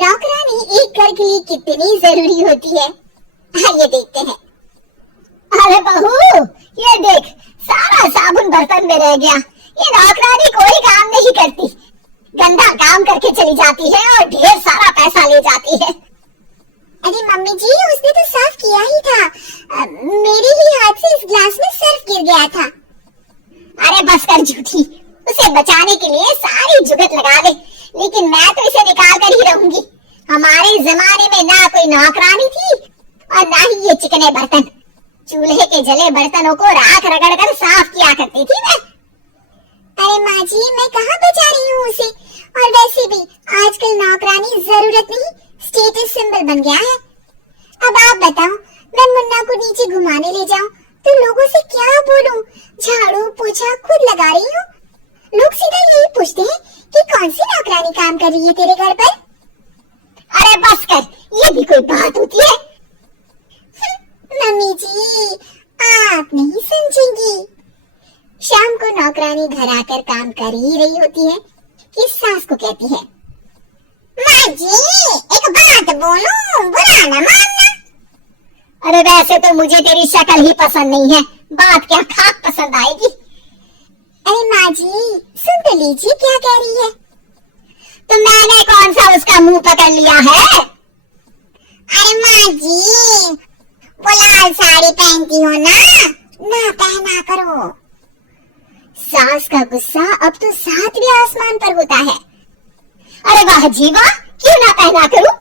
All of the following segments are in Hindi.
नौकरानी एक घर के लिए कितनी जरूरी होती है, आइए देखते हैं। अरे बहू, ये देख, सारा साबुन बर्तन में रह गया। ये नौकरानी कोई काम नहीं करती, गंदा काम करके चली जाती है और ढेर सारा पैसा ले जाती है। अरे मम्मी जी, उसने तो साफ किया ही था। मेरे ही हाथ से इस ग्लास में सर्फ गिर गया था। अरे बस कर झूठी, उसे बचाने के लिए सारी जुगत लगा ले, लेकिन मैं तो इसे निकाल कर ही रहूंगी। हमारे जमाने में ना कोई नौकरानी थी और ना ही ये चिकने बर्तन। चूल्हे के जले बर्तनों को राख रगड़ कर साफ किया करती थी मैं। अरे माँ जी, मैं कहाँ बचा रही हूँ उसे, और वैसे भी आजकल नौकरानी जरूरत नहीं, स्टेटस सिंबल बन गया है। अब आप बताओ, मैं मुन्ना को नीचे घुमाने ले जाऊं तो लोगों से क्या बोलूं? झाड़ू पोछा खुद लगा रही हूँ। लोग सीधा यही पूछते हैं कि कौन सी नौकरानी काम कर रही है तेरे घर पर। अरे बस कर, ये भी कोई बात होती है? मम्मी जी, आप नहीं समझेंगी। शाम को नौकरानी घर आकर काम कर ही रही होती है कि सास को कहती है, माँ जी, एक बात बोलूं, बुरा न मानना। अरे वैसे तो मुझे तेरी शक्ल ही पसंद नहीं है, बात क्या खाक पसंद आएगी। अरे माँ जी, सुन तो लीजिए क्या कह रही है। तो मैंने कौन सा उसका मुंह पकड़ लिया है? अरे माँ जी, वो लाल साड़ी पहनती हो ना पहना करो। सास का गुस्सा अब तो सातवें आसमान पर होता है। अरे वाह जी वाह, क्यों ना पहना करूं?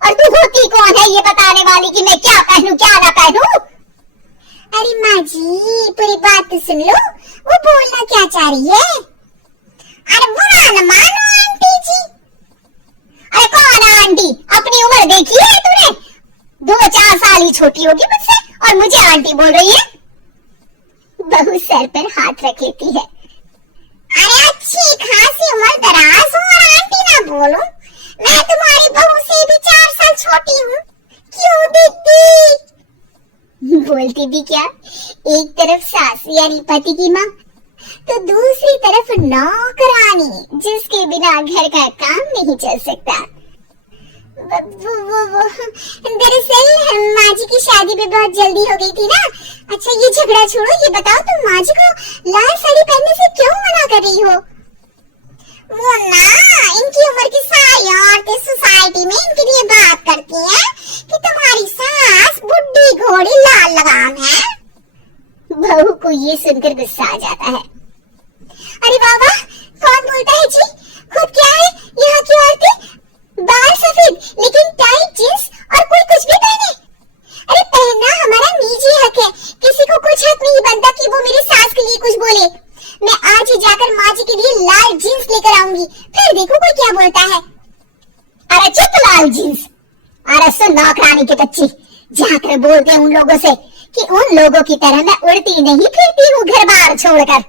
और तू होती कौन है ये बताने वाली कि मैं क्या पहनूं क्या ना पहनूं? अरे माँ जी, पूरी बात तो सुन लो, वो बोलना क्या चाह रही है। अरे बुरा न मानो आंटी जी। अरे कौन है आंटी? अपनी उम्र देखी है तूने? 2-4 साल ही छोटी होगी मुझसे और मुझे आंटी बोल रही है। बहू सर पर हाथ रख लेती है। अरे अच्छी खासी उम्र दराज हो और आंटी ना बोलो। मैं तुम्हारी बहू से भी 4 साल छोटी हूँ। क्यों दीदी? बोलती भी क्या, एक तरफ सास यानी पति की माँ, तो दूसरी तरफ नौकरानी जिसके बिना घर का काम नहीं चल सकता। वो दरअसल माँ जी की शादी भी बहुत जल्दी हो गई थी ना। अच्छा ये झगड़ा छोड़ो, ये बताओ तुम माँ जी को लाल साड़ी पहनने से क्यों मना कर रही हो? वो ना, इनकी उम्र की सारी औरतें सोसाइटी में इनके लिए बात करती हैं कि तुम्हारी सास बुढ़ी घोड़ी लाल लगाम है। बहू को ये सुनकर गुस्सा आ जाता है। अरे वाह वाह, कौन बोलता है जी? खुद क्या है यहाँ की औरतें? बाल सफेद लेकिन टाइट जींस और कोई कुछ भी पहने। अरे पहनना हमारा निजी हक है, किसी को कुछ हक नहीं बनता कि वो मेरी सास के लिए कुछ बोले। मैं आज ही जाकर माँ जी के लिए लाल जींस लेकर आऊंगी, फिर देखो कोई क्या बोलता है। अरे चुप लाल जींस। अरे सुन नौकरानी के बच्ची, जाकर बोल दे उन लोगों से कि उन लोगों की तरह मैं उड़ती नहीं फिरती हूँ घर बार छोड़कर।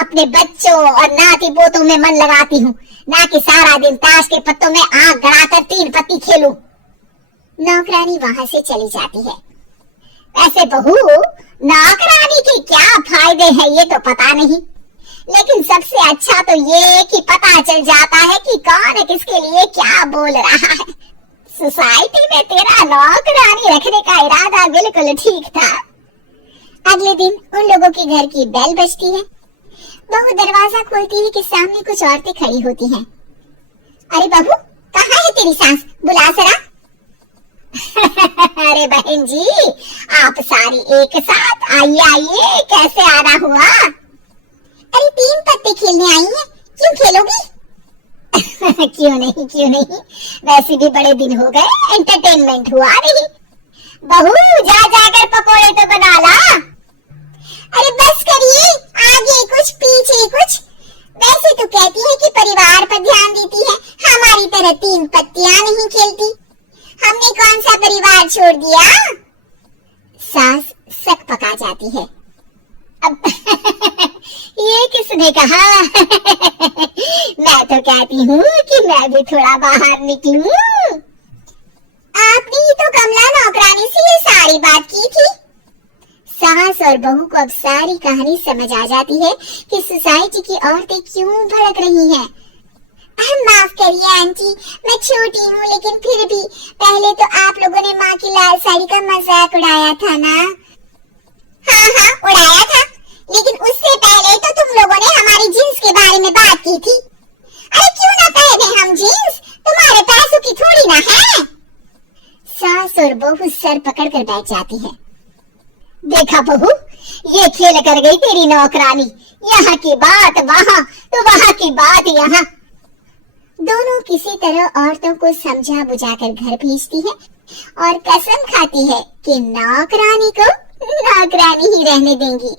अपने बच्चों और नाती पोतों में मन लगाती हूँ, ना कि सारा दिन ताश के पत्तों में आग गड़ाकर 3 पत्ती खेलूं। नौकरानी वहां से चली जाती है। वैसे बहू, नौकरानी के क्या फायदे हैं ये तो पता नहीं, लेकिन सबसे अच्छा तो ये कि पता चल जाता है कि कौन किसके लिए क्या बोल रहा है। सोसाइटी में तेरा नौकरानी रखने का इरादा बिल्कुल ठीक था। अगले दिन उन लोगों के घर की बेल बजती है। बहू दरवाजा खोलती है कि सामने कुछ औरतें खड़ी होती हैं। अरे बहू, कहाँ है तेरी सास? बुला जरा। अरे बहन जी, आप सारी एक साथ आइए आइए, कैसे आना हुआ? अरे 3 पत्ते खेलने आई हैं, क्यों खेलोगी? क्यों नहीं, वैसे भी बड़े दिन हो गए, एंटरटेनमेंट हुआ नहीं। बहू जा जाकर पकोड़े तो बना ला। अरे बस करिए, आगे कुछ पीछे कुछ। वैसे तो कहती है कि परिवार पर ध्यान देती है, हमारी तरह 3 पत्तियां नहीं खेलती। हमने कौन सा परिवार छोड़ दिया? सास सक पका जाती है। अब ये किसने कहा? मैं तो कहती हूँ कि मैं भी थोड़ा बाहर निकलूं। आपने ही तो कमला नौकरानी से ये सारी बात की थी। सास और बहू को अब सारी कहानी समझ आ जाती है कि सोसाइटी की औरतें क्यों भड़क रही हैं। माफ करिए आंटी, मैं छोटी हूँ लेकिन फिर भी पहले तो आप लोगों ने माँ की लाल साड़ी का मजाक उड़ाया था ना। हाँ हाँ उड़ाया था, लेकिन उससे पहले तो तुम लोगों ने हमारी जीन्स के बारे में बात की थी। अरे क्यों ना पहने हम जीन्स, तुम्हारे पैसों की थोड़ी ना है। सास और बहू सर पकड़ कर बैठ जाती है। देखा बहू, ये खेल कर गई तेरी नौकरानी, यहाँ की बात वहाँ तो वहाँ की बात यहाँ। दोनों किसी तरह औरतों को समझा बुझाकर घर भेजती है और कसम खाती है कि नौकरानी को नौकरानी ही रहने देंगी।